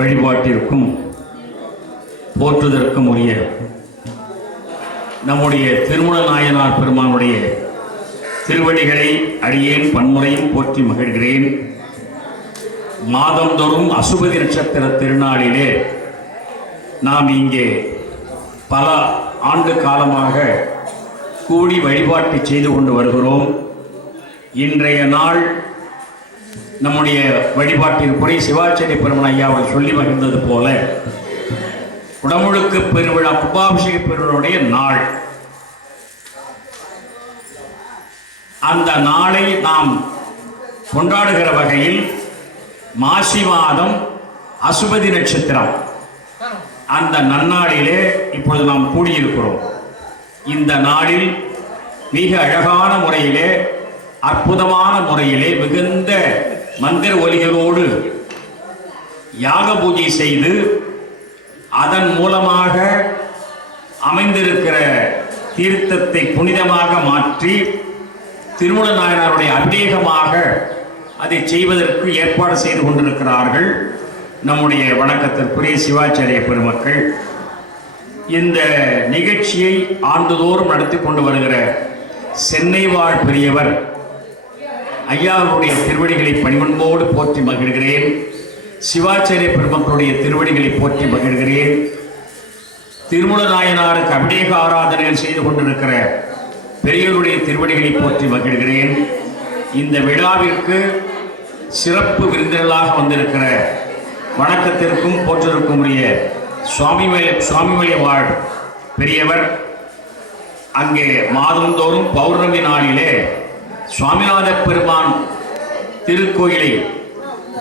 வழிபாட்டிற்கும் போற்றுதற்கும் உரிய நம்முடைய திருமண நாயனார் பெருமானுடைய திருவடிகளை அடியேன் பன்முறையும் போற்றி மகிழ்கிறேன். மாதந்தோறும் அசுபதி நட்சத்திர திருநாளிலே நாம் இங்கே பல ஆண்டு காலமாக கூடி வழிபாட்டு செய்து கொண்டு வருகிறோம். இன்றைய நாள் நம்முடைய வழிபாட்டிற்குறை சிவாச்சரி பெருமன் ஐயா அவர் சொல்லி மகிழ்ந்தது போல குடமுழுக்கு பெருவிழா கும்பாபிஷேக பெருவிழாவுடைய நாள். அந்த நாளை நாம் கொண்டாடுகிற வகையில் மாசி மாதம் அசுபதி நட்சத்திரம். அந்த நன்னாளிலே இப்பொழுது நாம் கூடியிருக்கிறோம். இந்த நாளில் மிக அழகான முறையிலே அற்புதமான முறையிலே மிகுந்த மந்திர ஒலிகளோடு யாக பூஜை செய்து அதன் மூலமாக அமைந்திருக்கிற தீர்த்தத்தை புனிதமாக மாற்றி திருமண நாயனாருடைய அபிஷேகமாக அதை செய்வதற்கு ஏற்பாடு செய்து கொண்டிருக்கிறார்கள் நம்முடைய வணக்கத்திற்குரிய சிவாச்சாரிய பெருமக்கள். இந்த நிகழ்ச்சியை ஆண்டுதோறும் நடத்தி கொண்டு வருகிற சென்னை வாழ் பெரியவர் ஐயாவுடைய திருவடிகளை பணிவன்போடு போற்றி மகிழ்கிறேன். சிவாச்சாரிய பெருமக்களுடைய திருவடிகளை போற்றி மகிழ்கிறேன். திருமண நாயனாருக்கு அபிஷேக ஆராதனைகள் செய்து கொண்டிருக்கிற பெரியவருடைய திருவடிகளை போற்றி மகிழ்கிறேன். இந்த விழாவிற்கு சிறப்பு விருந்தினர்களாக வந்திருக்கிற வணக்கத்திற்கும் போற்றிருக்கும் உரிய சுவாமிமலை சுவாமிமலை வாழ் பெரியவர் அங்கே மாதந்தோறும் பௌர்ணமி நாளிலே சுவாமிநாத பெருமான் திருக்கோயிலை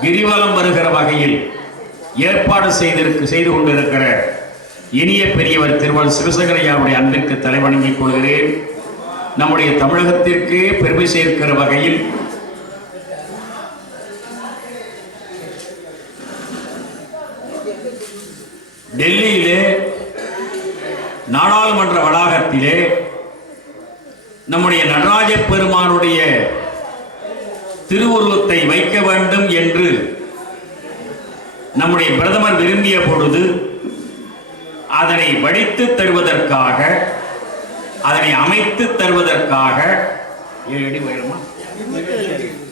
கிரிவலம் வருகிற வகையில் ஏற்பாடு செய்திருக்கு செய்து கொண்டிருக்கிற இனிய பெரியவர் திருவள் சிவசங்கரையாவுடைய அன்பிற்கு தலைவணங்கிக் கொள்கிறேன். நம்முடைய தமிழகத்திற்கு பெருமை சேர்க்கிற வகையில் டெல்லியிலே நாடாளுமன்ற வளாகத்திலே நம்முடைய நடராஜ பெருமானுடைய திருவுருவத்தை வைக்க வேண்டும் என்று நம்முடைய பிரதமர் விரும்பிய பொழுது அதனை வடித்து தருவதற்காக அதனை அமைத்து தருவதற்காக ஏழு அடி உயரமா?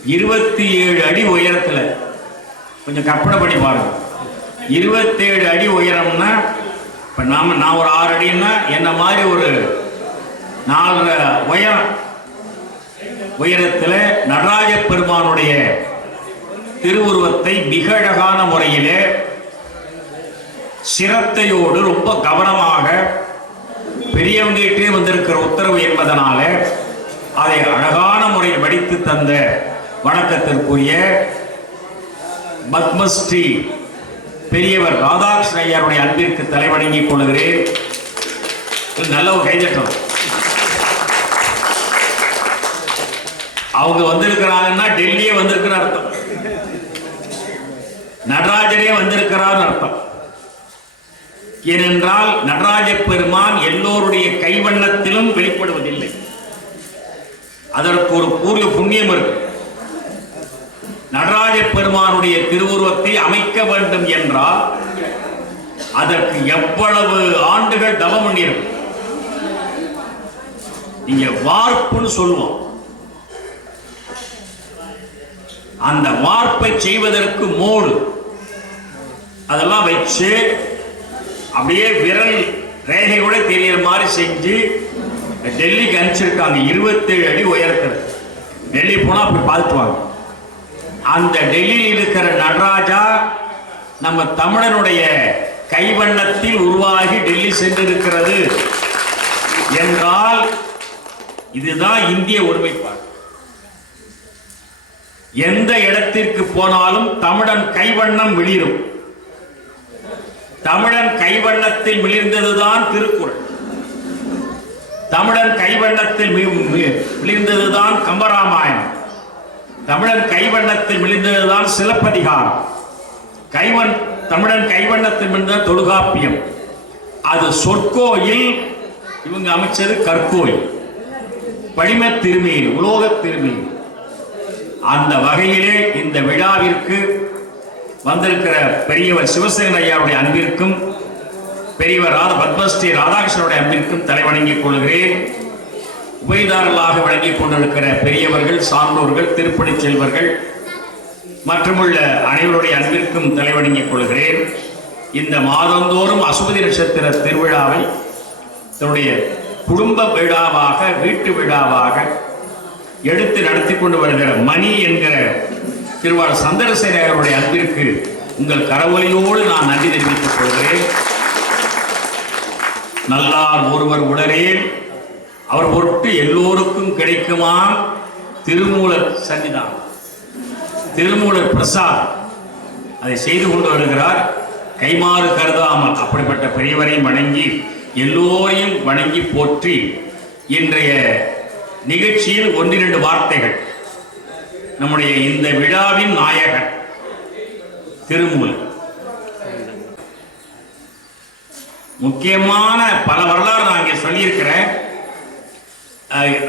இருபத்தி ஏழு அடி உயரத்தில். கொஞ்சம் கற்பனை பண்ணி பாருங்க. இருபத்தேழு அடி உயரம்னா இப்போ நாம நான் ஒரு ஆறு அடின்னா என்ன மாதிரி ஒரு நாலு உயரம் உயரத்தில் நடராஜ பெருமானுடைய திருவுருவத்தை மிக அழகான முறையிலே சிரத்தையோடு ரொம்ப கவனமாக பெரியவங்கிட்டே வந்திருக்கிற உத்தரவு என்பதனால அதை அழகான முறையில் வடித்து தந்த வணக்கத்திற்குரிய பத்மஸ்ரீ பெரியவர் ராதாகிருஷ்ண ஐயாருடைய அன்பிற்கு தலைவணங்கிக் கொள்கிறேன். நல்ல ஒரு கைதட்டம் அவங்க வந்திருக்கிறாங்கன்னா டெல்லியே வந்திருக்கிற அர்த்தம். நடராஜரே வந்திருக்கிறார் அர்த்தம். ஏனென்றால் நடராஜ பெருமான் எல்லோருடைய கைவண்ணத்திலும் வெளிப்படுவதில்லை. அதற்கு ஒரு பூர்வ புண்ணியம் இருக்கு. நடராஜ பெருமானுடைய திருவுருவத்தை அமைக்க வேண்டும் என்றால் அதற்கு எவ்வளவு ஆண்டுகள் தவம் பண்ணியிருக்கும். நீங்க வார்ப்புன்னு சொல்லுவோம். அந்த வார்ப்பை செய்வதற்கு மோடு. அதெல்லாம் வச்சு அப்படியே விரல் ரேகை கூட தெரியற மாதிரி செஞ்சு டெல்லிக்கு அனுப்பிச்சிருக்காங்க. இருபத்தேழு அடி உயரத்தில். டெல்லி போனால் அப்படி பார்த்துவாங்க அந்த டெல்லியில் இருக்கிற நடராஜா நம்ம தமிழனுடைய கைவண்ணத்தில் உருவாகி டெல்லி சென்றிருக்கிறது. என்றால் இதுதான் இந்திய ஒருமைப்பாடு. எந்த இடத்திற்கு போனாலும் தமிழன் கைவண்ணம் விளிரும். தமிழன் கைவண்ணத்தில் மிளிர்ந்ததுதான் திருக்குறள். தமிழன் கைவண்ணத்தில் மி- மி- மிளிர்ந்ததுதான் கம்பராமாயணம். தமிழன் கைவண்ணத்தில் மிளிர்ந்ததுதான் சிலப்பதிகாரம். கைவன் தமிழன் கைவண்ணத்தில் மிளிர்ந்த தொடுகாப்பியம் அது சொற்கோயில் இவங்க அமைச்சது கற்கோயில். படிம திருமேனி உலோக திருமேனி. அந்த வகையிலே இந்த விழாவிற்கு வந்திருக்கிற பெரியவர் சிவசேன ஐயாவுடைய அன்பிற்கும் பெரியவர் ராத பத்மஸ்ரீ ராதாகிருஷ்ணனுடைய அன்பிற்கும் தலைவணங்கிக் கொள்கிறேன். உபயதாரர்களாக வழங்கிக் கொண்டிருக்கிற பெரியவர்கள் சான்றோர்கள் திருப்பணி செல்வர்கள் மற்றுமுள்ள அனைவருடைய அன்பிற்கும் தலைவணங்கிக் கொள்கிறேன். இந்த மாதந்தோறும் அசுபதி நட்சத்திர திருவிழாவை தன்னுடைய குடும்ப விழாவாக வீட்டு விழாவாக எடுத்து நடத்தி கொண்டு வருகிற மணி என்கிற திருவாளர் சந்திரசேகரருடைய அன்பிற்கு உங்கள் கரவொலியோடு நான் நன்றி தெரிவித்துக் கொள்கிறேன். நல்லார் ஒருவர் உளரேன். அவர் பொருட்டு எல்லோருக்கும் கிடைக்குமா? திருமூலர் சன்னிதானம். திருமூலர் பிரசாத் அதை செய்து கொண்டு வருகிறார். கைமாறு கருதாமல் அப்படிப்பட்ட பெரியவரையும் வணங்கி எல்லோரையும் வணங்கி போற்றி இன்றைய நிகழ்ச்சியில் ஒன்றிரண்டு வார்த்தைகள். நம்முடைய இந்த விழாவின் நாயகன் திருமூல் முக்கியமான பல வரலாறு நான் இங்கே சொல்லியிருக்கிறேன்.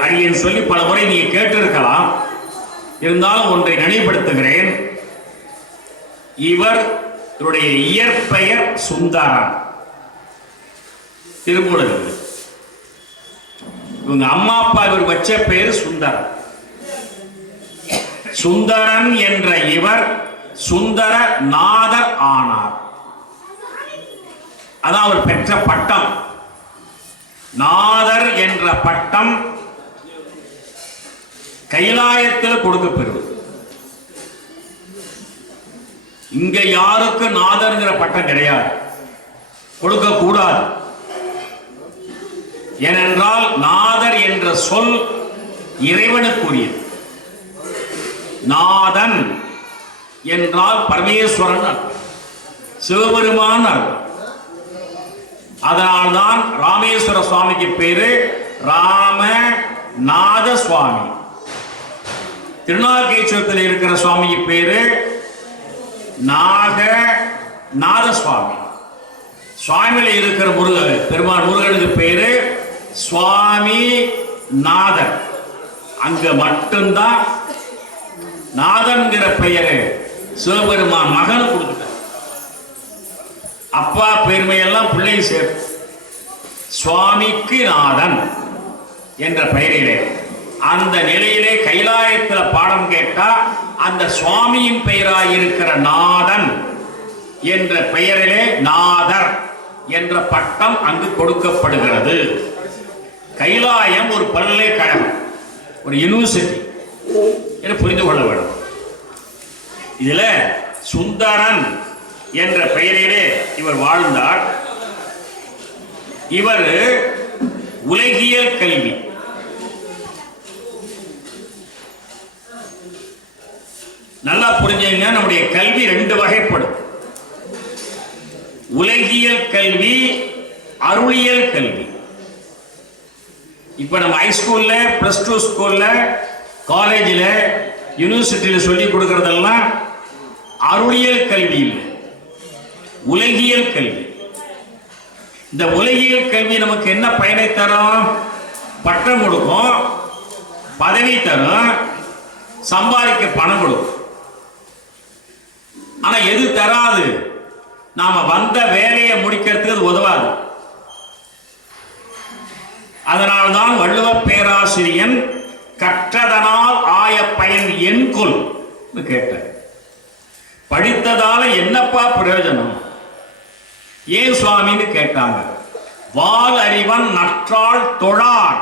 அடியன் சொல்லி பல முறை நீங்க கேட்டிருக்கலாம். இருந்தாலும் ஒன்றை நினைவுபடுத்துகிறேன். இவர் இவருடைய இயற்பெயர் சுந்தரன். திருமூலர் இவங்க அம்மா அப்பா இவர் வச்ச பெயர் சுந்தரம். சுந்தரன் என்ற இவர் சுந்தர நாதர் ஆனார். அதான் அவர் பெற்ற பட்டம். நாதர் என்ற பட்டம் கைலாயத்தில் கொடுக்கப்பெறுவது இங்க யாருக்கு நாதர்ங்கிற பட்டம் கிடையாது. கொடுக்க கூடாது ஏனென்றால் நாதர் என்ற சொல் இறைவனுக்குரியது. நாதன் என்றால் பரமேஸ்வரன் அர்த்தம். சிவபெருமான் அர்த்தம். அதனால்தான் ராமேஸ்வர சுவாமிக்கு பேரு ராம நாத சுவாமி. திருநாகேஸ்வரத்தில் இருக்கிற சுவாமிக்கு பேரு நாக நாத சுவாமி. சுவாமியில் இருக்கிற முருகன் பெருமாள் முருகனுக்கு பேரு சுவாமி நாதர் அங்க மட்டும்தான் நாதன்கிற பெயரு சிவபெருமான் மகன் கொடுத்துட்டார். அப்பா பெருமையெல்லாம் பிள்ளையும் சேர்த்து சுவாமிக்கு நாதன் என்ற பெயரிலே. அந்த நிலையிலே கைலாயத்தில் பாடம் கேட்டா அந்த சுவாமியின் பெயராயிருக்கிற நாதன் என்ற பெயரிலே நாதர் என்ற பட்டம் அங்கு கொடுக்கப்படுகிறது. கைலாயம் ஒரு பல்கலைக்கழகம் ஒரு யூனிவர்சிட்டி என புரிந்து கொள்ள வேண்டும். இதுல சுந்தரன் என்ற பெயரிலே இவர் வாழ்ந்தார். இவர் உலகியல் கல்வி. நல்லா புரிஞ்சுங்க நம்முடைய கல்வி ரெண்டு வகைப்படும். உலகியல் கல்வி அருளியல் கல்வி. இப்போ நம்ம ஹைஸ்கூலில் ப்ளஸ் டூ ஸ்கூலில் காலேஜில் யூனிவர்சிட்டியில் சொல்லி கொடுக்கறதெல்லாம் அருளியல் கல்வி. இல்லை உலகியல் கல்வி. இந்த உலகியல் கல்வி நமக்கு என்ன பயனை தரும்? பட்டம் கொடுக்கும் பதவி தரும் சம்பாதிக்க பணம் கொடுக்கும். ஆனா எது தராது? நாம வந்த வேலையை முடிக்கிறதுக்கு அது உதவாது. அதனால்தான் வள்ளுவ பேராசிரியன் கற்றதனால் ஆய பயன் என்கொல். கேட்டார் படித்ததால என்னப்பா பிரயோஜனம்? ஏன் சுவாமின்னு கேட்டாங்க. வால் அறிவன் நற்றாள் தொழான்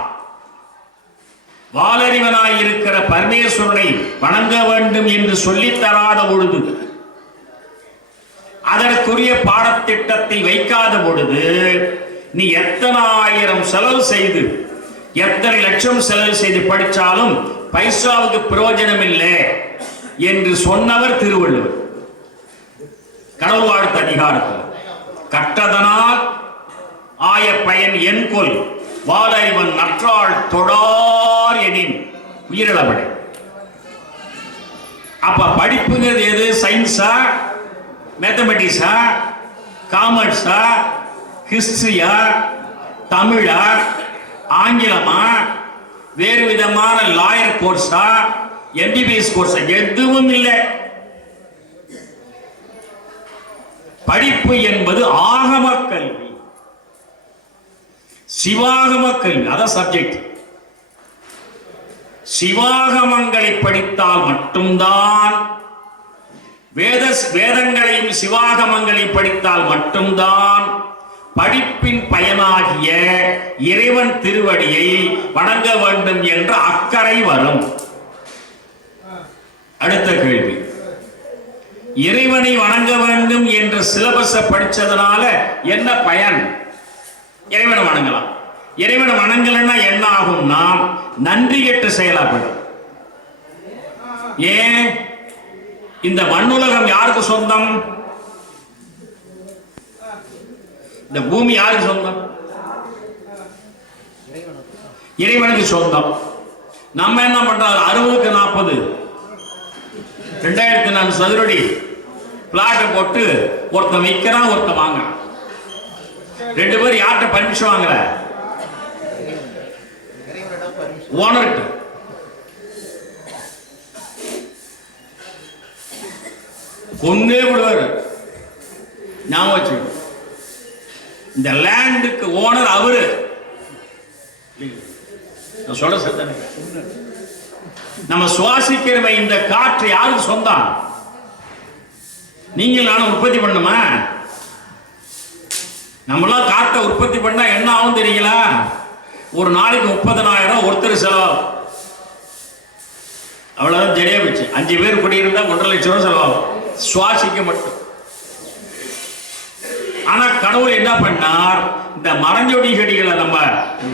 வாலறிவனாயிருக்கிற பரமேஸ்வரனை வணங்க வேண்டும் என்று சொல்லித் தராத பொழுது அதற்குரிய பாடத்திட்டத்தை வைக்காத பொழுது நீ எத்தனை ஆயிரம் செலவு செய்து எத்தனை லட்சம் செலவு செய்து படித்தாலும் பைசாவுக்கு பிரயோஜனம் இல்லை என்று சொன்னவர் திருவள்ளுவர். கடவுள் வாழ்த்து அதிகாரத்தில் கற்றதனால் ஆய பயன் என்கொல் வாழறிவன் நற்றாள் தொடார் எனின் உயிரிழப்படை. அப்ப படிப்புங்கிறது எது? சயின்ஸா மேத்தமெட்டிக்ஸா காமர்ஸா ஹிஸ்டரியா தமிழா ஆங்கிலமா வேறு விதமான லாயர் கோர்ஸா எம்பிபிஎஸ் கோர்ஸ் எதுவும் இல்லை. படிப்பு என்பது ஆகம கல்வி. சிவாகம கல்வி அதான் சப்ஜெக்ட் சிவாகமங்களை படித்தால் மட்டும்தான் வேத வேதங்களையும் சிவாகமங்களையும் படித்தால் மட்டும்தான் படிப்பின் பயனாகிய இறைவன் திருவடியை வணங்க வேண்டும் என்ற அக்கறை வரும். அடுத்த கேள்வி. இறைவனை வணங்க வேண்டும் என்ற சிலபஸ படித்ததுனால என்ன பயன்? இறைவனை வணங்கலாம். இறைவனை வணங்கலைன்னா என்ன ஆகும்னா நன்றி கெட்ட செயலாப்படும் ஏன்? இந்த மண்ணுலகம் யாருக்கு சொந்தம்? இந்த பூமி யாருக்கு சொந்தம்? இறைவனுக்கு சொந்தம். நம்ம என்ன பண்றோம்? அறுபதுக்கு நாற்பது. ரெண்டாயிரத்தி நாலு சதுரடி பிளாட்டை போட்டு ஒருத்தன் விற்கிறான் ஒருத்தன் வாங்குறான். ரெண்டு பேரும் யார்கிட்ட பர்மிஷன் வாங்கல ஓனர்கிட்ட கொன்னே விடுவாரு. ஞாபகம் வச்சுக்கணும் இந்த லேண்டுக்கு ஓனர் அவரு. நான் சொல்ல சத்தனை நம்ம சுவாசிக்கிற இந்த காற்று யாருக்கு சொந்தம்? நீங்கள் நானும் உற்பத்தி பண்ணுமா நம்மளாம் காற்றை உற்பத்தி பண்ணா என்ன ஆகும் தெரியுங்களா? ஒரு நாளைக்கு முப்பதனாயிரம் ஒருத்தர் செலவு அவ்வளவுதான் ஜெடியா போச்சு. அஞ்சு பேர் குடியிருந்தா ஒன்றரை லட்சம் ரூபாய் செலவாகும். சுவாசிக்க மட்டும். ஆனா கடவுள் என்ன பண்ணார்? இந்த மரஞ்சொடி செடிகளை நம்ம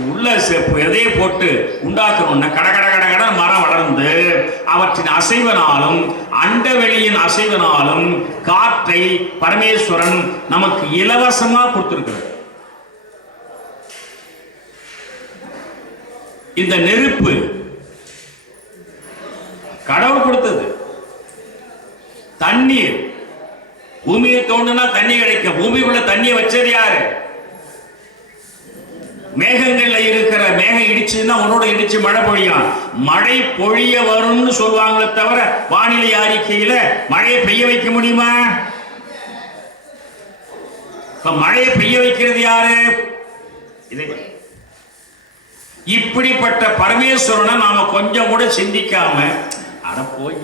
உள்ள செ- விதையை போட்டு உண்டாக்கணும்னா கட கட கட கட மரம் வளர்ந்து அவற்றின் அசைவனாலும் அண்டவெளியின் அசைவனாலும் காற்றை பரமேஸ்வரன் நமக்கு இலவசமா கொடுத்திருக்கிறார். இந்த நெருப்பு கடவுள் கொடுத்தது. தண்ணீர். பூமியை தோண்டுனா தண்ணி கிடைக்கும் பூமிக்குள்ள தண்ணியை வச்சது யாரு? மேகங்கள்ல இருக்கிற மேகம் இடிச்சுன்னா உன்னோட இடிச்சு மழை பொழியும். மழை பொழிய வரும்னு சொல்லுவாங்களே தவிர வானிலை அறிக்கையில மழையை பெய்ய வைக்க முடியுமா? இப்ப மழையை பெய்ய வைக்கிறது யாரு? இப்படிப்பட்ட பரமேஸ்வரனை நாம கொஞ்சம் கூட சிந்திக்காம அட போய்.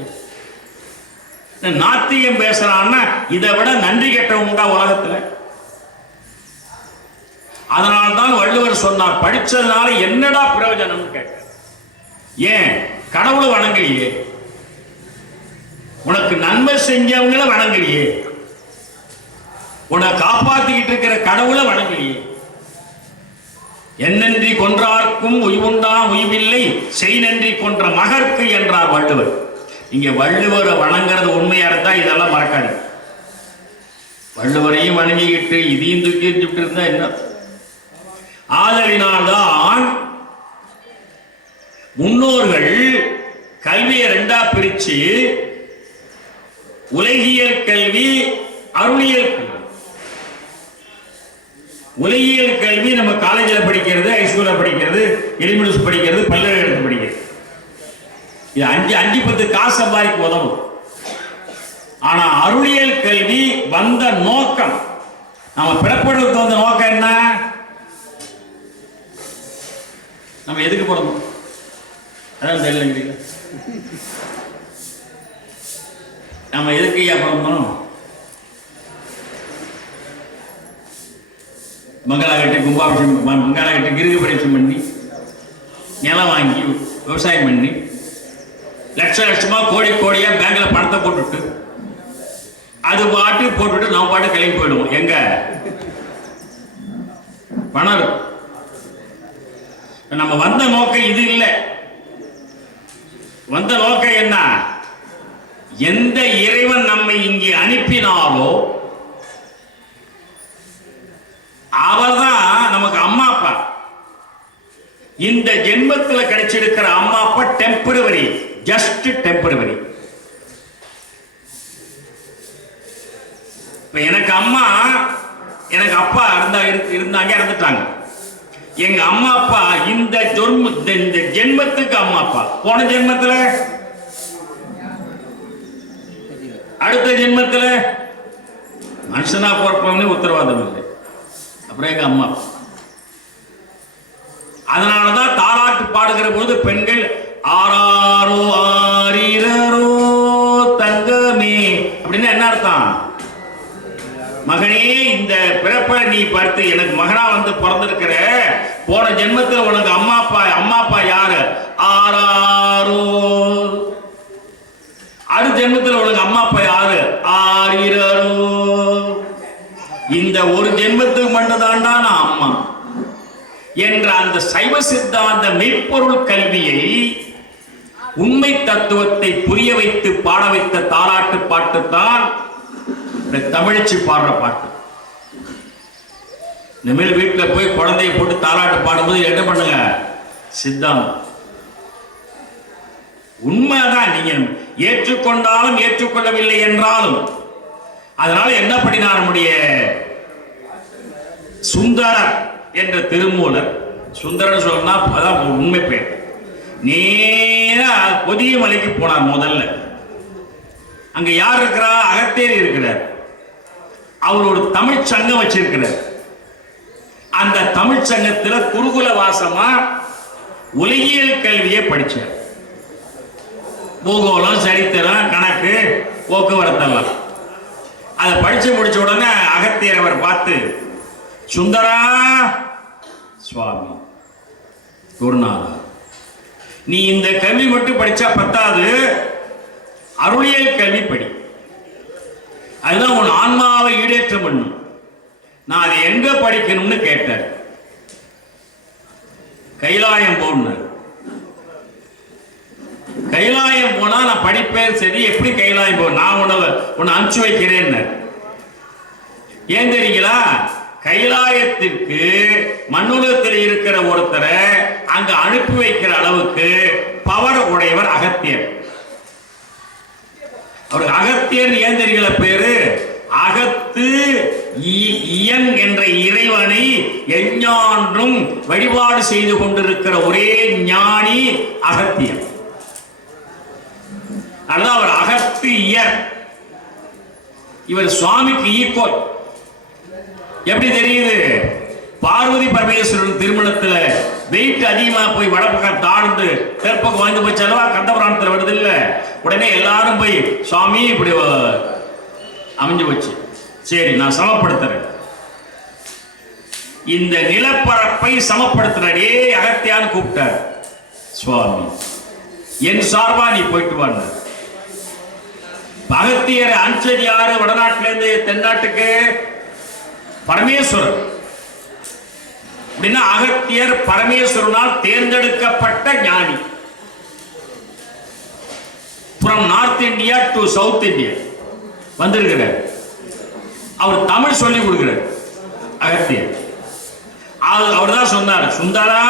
நாத்தியம் பேசுறான்னா இதை விட நன்றி கெட்டவங்க தான் உலகத்துல? அதனால்தான் வள்ளுவர் சொன்னார் படிச்சதுனால என்னடா பிரயோஜனம் கேட்டார். ஏன்? கடவுளை வணங்கலையே உனக்கு நன்மை செஞ்சவங்கள வணங்கலையே உன்னை காப்பாத்திக்கிட்டு இருக்கிற கடவுளை வணங்கலையே என்னன்றி கொன்றார்க்கும் உய்வுண்டாம் உய்வில்லை செய் நன்றி கொன்ற மகர்க்கு என்றார் வள்ளுவர். இங்கே வள்ளுவரை வணங்குறது உண்மையாக இருந்தால் இதெல்லாம் மறக்காது. வள்ளுவரையும் வணங்கிக்கிட்டு இதையும் தூக்கி வச்சுட்டு இருந்தா என்ன? ஆதலினால்தான் முன்னோர்கள் கல்வியை ரெண்டா பிரிச்சு உலகியல் கல்வி அருளியல் கல்வி. உலகியல் கல்வி நம்ம காலேஜில் படிக்கிறது ஹைஸ்கூலில் படிக்கிறது எலிமெண்ட்ஸ் படிக்கிறது பல்கலைக்கழகத்தில் படிக்கிறது. இது அஞ்சு அஞ்சு பத்து காசு சம்பாதிக்க உதவும். ஆனா அருளியல் கல்வி வந்த நோக்கம். நம்ம பிறப்படுறதுக்கு வந்த நோக்கம் என்ன? நம்ம எதுக்கு போடணும் அதான் தெரியலங்கிறீங்க நம்ம எதுக்கு ஐயா பிறந்தோம்? மங்களாகட்டு கும்பாபிஷேகம் ம- மங்களாகட்டு கிருகு பண்ணி நிலம் வாங்கி விவசாயம் பண்ணி லட்ச லட்சமா கோடி கோடியா பேங்க்ல பணத்தை போட்டுட்டு அது பாட்டு போட்டுட்டு நம்ம பாட்டு கிளம்பி போயிடுவோம். எங்க? பணம் நம்ம வந்த நோக்கம் இது இல்லை. வந்த நோக்கம் என்ன? எந்த இறைவன் நம்மை இங்கே அனுப்பினாலோ அவர்தான் நமக்கு அம்மா அப்பா. இந்த ஜென்மத்தில் கிடைச்சிருக்கிற அம்மா அப்பா டெம்பரவரி ஜஸ்ட் டெம்பரவரி இப்போ எனக்கு அம்மா எனக்கு அப்பா இருந்தா இரு- இருந்தாங்க இறந்துட்டாங்க. எங்க அம்மா அப்பா இந்த ஜொர்ம இந்த- ஜென்மத்துக்கு அம்மா அப்பா. போன ஜென்மத்தில்? அடுத்த ஜென்மத்தில்? மனுஷனா பிறப்பவனே உத்தரவாதம் இல்லை. அப்புறம் எங்க அம்மா? அதனாலதான் தாலாட்டு பாடுகிற போது பெண்கள் ஆறாரோ ஆறிரோ தங்கமே. அப்படின்னு என்ன அர்த்தம்? மகனே இந்த பிறப்பை நீ பார்த்து எனக்கு மகனா வந்து பிறந்திருக்கிற போன ஜென்மத்தில் உனக்கு அம்மா அப்பா அம்மா அப்பா யாரு? ஆறாரோ. அடுத்த ஜென்மத்தில் உனக்கு அம்மா அப்பா யாரு? ஆறிரோ இந்த ஒரு ஜென்மத்துக்கு மட்டும்தான்டா நான் அம்மா. என்ற அந்த சைவ சித்தாந்த மெய்ப்பொருள் கல்வியை உண்மை தத்துவத்தை புரிய வைத்து பாட வைத்த தாலாட்டு பாட்டு தான் இந்த தமிழச்சி பாடுற பாட்டு. இனிமேல் வீட்டில் போய் குழந்தைய போட்டு தாலாட்டு பாடும்போது என்ன பண்ணுங்க? சித்தம். உண்மைதான் நீங்க ஏற்றுக்கொண்டாலும் ஏற்றுக்கொள்ளவில்லை என்றாலும். அதனால என்ன பண்ணினார் நம்முடைய சுந்தரர் என்ற திருமூலர் சுந்தரன் சொன்னா அதான் உண்மை பெயர் நேரா பொதிய மலைக்கு போனார் முதல்ல. அங்க யார் இருக்கிறா? அகத்தேரி இருக்கிறார். அவர் ஒரு தமிழ் சங்கம் வச்சிருக்கிறார். அந்த தமிழ் சங்கத்துல குருகுல வாசமா உலகியல் கல்வியை படிச்சார். பூகோளம் சரித்திரம் கணக்கு போக்குவரத்தெல்லாம் அதை படிச்சு முடிச்ச உடனே அகத்தியர் அவர் பார்த்து சுந்தரா சுவாமி குருநாதா நீ இந்த கல்வி மட்டும் படிச்சா பத்தாது. அருளியல் கல்வி படி. அதுதான் உன் ஆன்மாவை ஈடேற்றம் பண்ணும். நான் அதை எங்க படிக்கணும்னு கேட்டார் கைலாயம் போனார் கைலாயம் போனா நான் படிப்பேன் சரி எப்படி கைலாயம் போ நான் உன்னை உன்னை அனுப்பிச்சு வைக்கிறேன் ஏன் தெரியுங்களா? கைலாயத்திற்கு மண்ணுலகத்தில் இருக்கிற ஒருத்தரை அங்க அனுப்பி வைக்கிற அளவுக்கு பவர் உடையவர் அகத்தியர். அவருக்கு அகத்தியர் ஏன் தெரியல பேரு? அகத்து இயன் என்ற இறைவனை எஞ்ஞான்றும் வழிபாடு செய்து கொண்டிருக்கிற ஒரே ஞானி அகத்தியர். அதான் அவர் அகத்து இயர். இவர் சுவாமிக்கு ஈக்குவல் எப்படி தெரியுது? பார்வதி பரமேஸ்வரன் திருமணத்துல வெயிட் அதிகமா போய் வடப்பக்கம் தாழ்ந்து தெற்பக்கம் வாய்ந்து போய் செலவா கந்தபுராணத்துல வருது இல்ல. உடனே எல்லாரும் போய் சுவாமி இப்படி அமைஞ்சு போச்சு. சரி நான் சமப்படுத்துறேன். இந்த நிலப்பரப்பை சமப்படுத்தினே அகத்தியான்னு கூப்பிட்டார். சுவாமி என் சார்பா நீ போயிட்டு வாங்க அகத்தியர் அனுப்பிச்சது யாரு வடநாட்டிலேருந்து தென்னாட்டுக்கு பரமேஸ்வரர். அப்படின்னா அகத்தியர் பரமேஸ்வரனால் தேர்ந்தெடுக்கப்பட்ட ஞானி. From north India to south India வந்திருக்கிறார். அவர் தமிழ் சொல்லி கொடுக்கிறார். அகத்தியர். அவர் தான் சொன்னார் சுந்தரா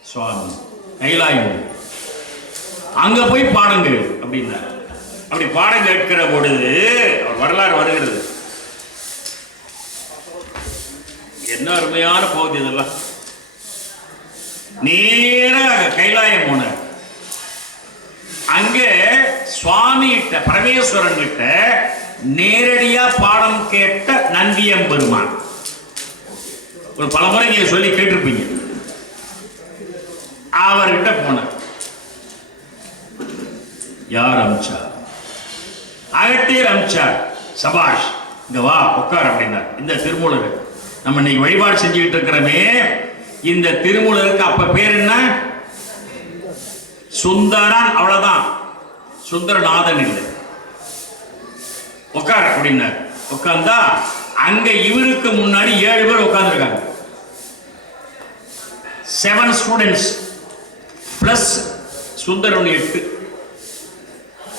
சுவாமி கைலாயம். அங்க போய் பாடுங்க அப்படின்னார். அப்படி பாடம் கேட்கிற பொழுது அவர் வரலாறு வருகிறது. என்ன அருமையான பகுதி இதெல்லாம். நேராக கைலாயம் போன அங்கே சுவாமி கிட்ட பரமேஸ்வரன் கிட்ட நேரடியா பாடம் கேட்ட நந்தியம்பெருமான் ஒரு பல முறை நீங்க சொல்லி கேட்டிருப்பீங்க. அவர்கிட்ட போனார். யார் அமிச்சா? அகத்தியர் அமிச்சார். சபாஷ் இங்க வா உட்கார் அப்படின்னார். இந்த திருமூலர். நம்ம இன்னைக்கு வழிபாடு செஞ்சுக்கிட்டு இருக்கிறோமே. இந்த திருமூலருக்கு அப்ப பேர் என்ன? சுந்தரன் அவ்வளவுதான். சுந்தரநாதன் இல்லை. உட்கார் அப்படின்னார். உட்கார்ந்தா அங்க இவருக்கு முன்னாடி ஏழு பேர் உட்கார்ந்துருக்காங்க செவன் ஸ்டூடெண்ட்ஸ் பிளஸ் சுந்தரன் எட்டு.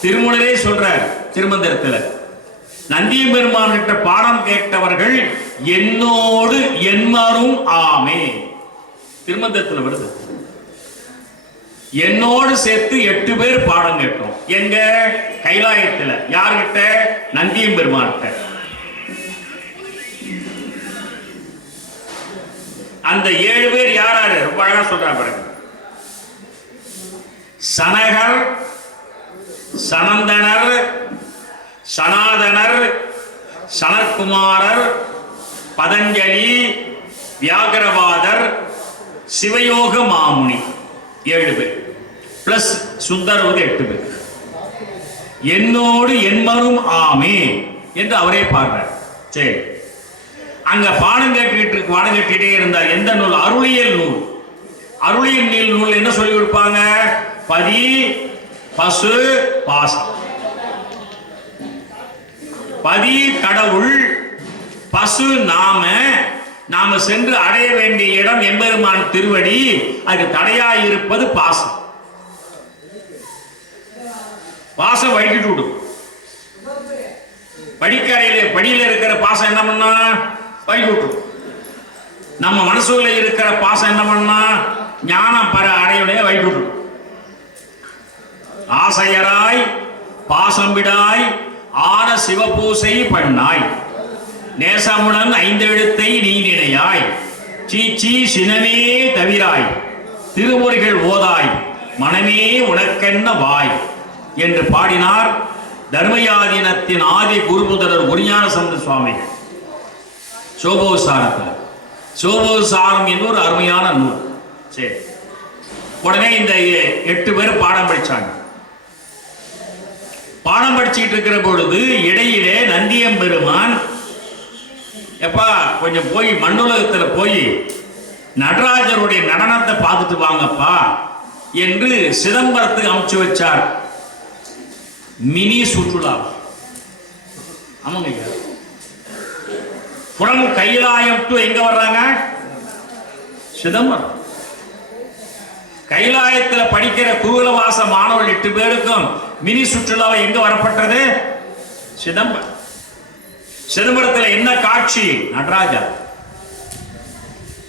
திருமூலரே சொல்றார் திருமந்திரத்தில். நந்திய பெருமான்கிட்ட பாடம் கேட்டவர்கள் என்னோடு என்மாரும் ஆமே. திருமந்தத்தில் வருது. என்னோடு சேர்த்து எட்டு பேர் பாடம் கேட்டோம். எங்க? கைலாயத்துல. யார்கிட்ட? நந்தியம் பெருமான்கிட்ட அந்த ஏழு பேர் யார் ரொம்ப அழகா சொல்றா பாருங்க. சனகர் சனந்தனர் சனாதனர் சனற்குமாரர் பதஞ்சலி வியாகரவாதர் சிவயோக மாமுனி. ஏழு பேர். பிளஸ் சுந்தர் வந்து எட்டு பேர். என்னோடு என்மரும் ஆமே என்று அவரே பாடுறார். சரி. அங்க பாடம் கேட்டுக்கிட்டு பாடம் கேட்டுட்டே இருந்தார். எந்த நூல்? அருளியல் நூல். அருளியல் நீல் நூல் என்ன சொல்லி கொடுப்பாங்க? பதி பசு பாசம். பதி கடவுள் பசு நாம நாம சென்று அடைய வேண்டிய இடம் எம்பெருமான் திருவடி அது தடையா இருப்பது பாசம். பாசம் வழிக்கிட்டு விடும் படிக்கரையில படியில இருக்கிற பாசம் என்ன பண்ணா? வழிட்டு விட்டுரும். நம்ம மனசுல இருக்கிற பாசம் என்ன பண்ணா? ஞானம் பர அடையுடைய வழிட்டு விட்டுரும். ஆசையராய் பாசம் விடாய் ஆன சிவபூசை பண்ணாய். நேசமுடன் ஐந்தெழுத்தை நீ நினையாய். சீச்சி சினமே தவிராய். திருமுறைகள் ஓதாய். மனமே உனக்கென்ன வாய்? என்று பாடினார் தர்மயாதீனத்தின் ஆதி குருமுதலர் குருஞான சந்த சுவாமிகள் சோபோசாரத்தில் சோபோசாரம் என்று ஒரு அருமையான நூல். சரி. உடனே இந்த எட்டு பேர் பாடம் படித்தாங்க பாடம் படிச்சுட்டு இருக்கிற பொழுது இடையிலே நந்தியம் பெருமான் எப்பா கொஞ்சம் போய் மண்ணுலகத்தில் போய் நடராஜருடைய நடனத்தை பார்த்துட்டு வாங்கப்பா என்று சிதம்பரத்துக்கு அமைச்சு வச்சார். மினி சுற்றுலா. ஆமாங்க ஐயா. புறம் கைலாயம் டு எங்க வர்றாங்க? சிதம்பரம். கைலாயத்தில் படிக்கிற குருகுலவாச மாணவர்கள் எட்டு பேருக்கும் மினி சுற்றுலாவை எங்க வரப்பட்டது? சிதம்பரம் சிதம்பரத்துல என்ன காட்சி? நடராஜா.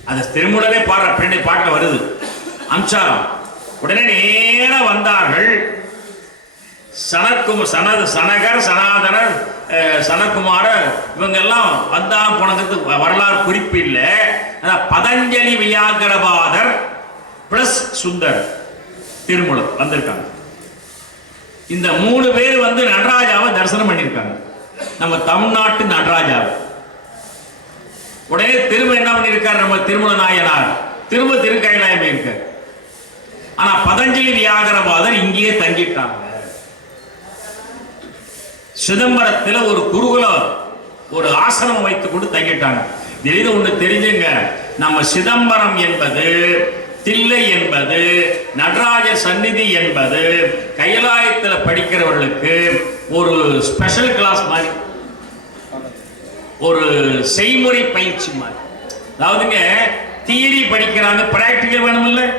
அந்த திருமூலரே பாடுற பின்னாடி பாட்டில் வருது. அம்சாரம். உடனே நேர வந்தார்கள். சனக்கும் சனது சனகர் சனாதனர் அஹ், சனகுமாரர் இவங்க எல்லாம் வந்தா போனதுக்கு வரலாறு குறிப்பு இல்லை. பதஞ்சலி வியாகரபாதர் பிளஸ் சுந்தர். திருமுலம் வந்திருக்காங்க. இந்த மூணு பேர் வந்து நடராஜாவை தரிசனம் பண்ணியிருக்காங்க. நம்ம தமிழ்நாட்டு நடராஜாவை. உடனே திரும்ப என்ன பண்ணியிருக்கார்? நம்ம திருமண நாயனார். திரும்ப திருக்கைலாயம் இருக்கார் ஆனா பதஞ்சலி வியாகரவாதர் இங்கேயே தங்கிட்டாங்க. சிதம்பரத்தில் ஒரு குருகுலம் ஒரு ஆசிரமம் வைத்துக் கொண்டு தங்கிட்டாங்க. திடீர்னு ஒன்று தெரிஞ்சுங்க. நம்ம சிதம்பரம் என்பது தில்லை என்பது நடராஜர் சந்நிதி என்பது கைலாயத்தில் படிக்கிறவர்களுக்கு ஒரு ஸ்பெஷல் கிளாஸ் மாதிரி ஒரு செய்முறை பயிற்சி மாதிரி. அதாவதுங்க தியரி படிக்கிறாங்க பிராக்டிக்கல் வேணுமில்ல?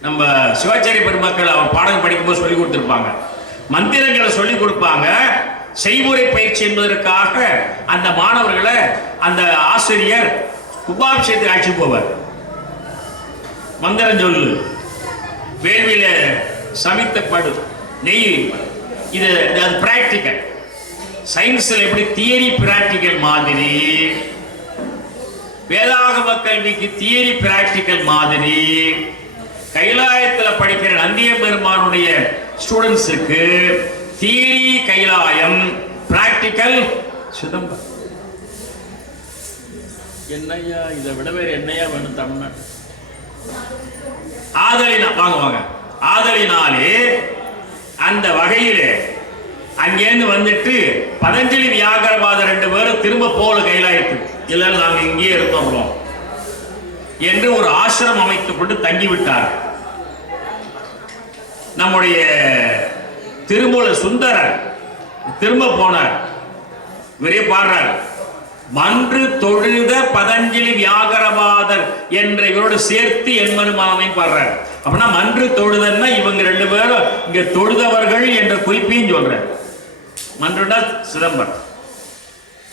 நம்ம சிவாச்சாரிய பெருமக்கள் அவர் பாடம் படிக்கும்போது சொல்லி கொடுத்துருப்பாங்க. மந்திரங்களை சொல்லி கொடுப்பாங்க. செய்முறை பயிற்சி என்பதற்காக அந்த மாணவர்களை அந்த ஆசிரியர் கும்பாபிஷேகத்துக்கு அழைச்சி போவார். மந்திரம் சொல்லு வேள்வியில சமைத்த படு நெய் இது இது அது பிராக்டிக்கல் சயின்ஸில் எப்படி தியரி பிராக்டிக்கல் மாதிரி வேதாகம கல்விக்கு தியரி பிராக்டிக்கல் மாதிரி கைலாயத்தில் படிக்கிற நந்திய பெருமானுடைய ஸ்டூடெண்ட்ஸுக்கு தியரி கைலாயம் பிராக்டிக்கல் சிதம்பரம். என்னையா? இதை விட வேற என்னையா வேணும் தமிழ்நாடு? ஆதலினா வாங்க வாங்க. ஆதலினாலே அந்த வகையிலே அங்கேருந்து வந்துட்டு பதஞ்சலி வியாகரபாத ரெண்டு பேரும் திரும்ப போல கைலாயத்துக்கு. இல்லை நாங்கள் இங்கேயே இருந்தோம் என்று ஒரு ஆசிரமம் அமைத்துக் கொண்டு தங்கிவிட்டார். நம்முடைய திருமூல சுந்தரர் திரும்ப போனார். இவரே பாடுறார். மன்று தொழுத பதஞ்சலி வியாகரவாதர் என்ற இவரோடு சேர்த்து என்மனுமாவையும் பாடுறார். அப்படின்னா மன்று தொழுதன்னா இவங்க ரெண்டு பேரும் இங்க தொழுதவர்கள் என்ற குறிப்பையும் சொல்றார். மன்றுடா சிதம்பரம்.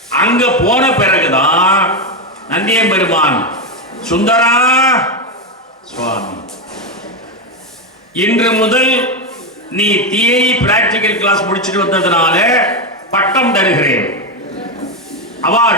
அங்க போன பிறகுதான் நந்தியம் பெருமான் சுந்தரா சுவாமி இன்று முதல் நீ தியரி பிராக்டிக்கல் கிளாஸ் முடிச்சுட்டு வந்ததுனால பட்டம் தருகிறேன். アワ